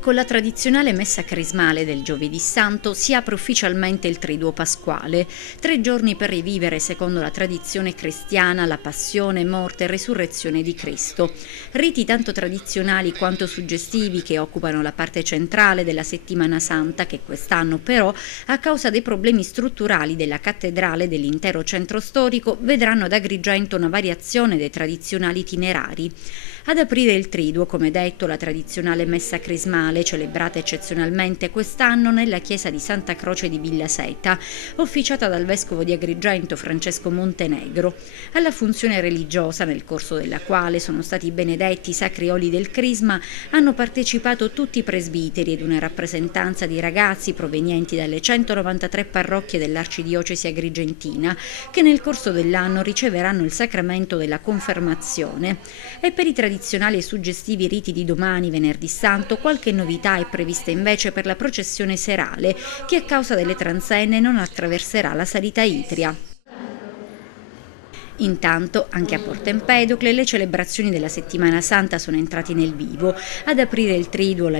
Con la tradizionale messa crismale del Giovedì Santo si apre ufficialmente il Triduo Pasquale, 3 giorni per rivivere, secondo la tradizione cristiana, la passione, morte e resurrezione di Cristo. Riti tanto tradizionali quanto suggestivi che occupano la parte centrale della Settimana Santa che quest'anno però, a causa dei problemi strutturali della cattedrale e dell'intero centro storico, vedranno ad Agrigento una variazione dei tradizionali itinerari. Ad aprire il Triduo, come detto, la tradizionale messa crismale, celebrata eccezionalmente quest'anno nella chiesa di Santa Croce di Villa Seta, officiata dal vescovo di Agrigento Francesco Montenegro. Alla funzione religiosa, nel corso della quale sono stati benedetti i sacri oli del Crisma, hanno partecipato tutti i presbiteri ed una rappresentanza di ragazzi provenienti dalle 193 parrocchie dell'arcidiocesi agrigentina, che nel corso dell'anno riceveranno il sacramento della confermazione. E per i tradizionali e suggestivi riti di domani, venerdì santo, qualche novità è prevista invece per la processione serale, che a causa delle transenne non attraverserà la salita Itria. Intanto, anche a Porto Empedocle, le celebrazioni della Settimana Santa sono entrate nel vivo. Ad aprire il Triduo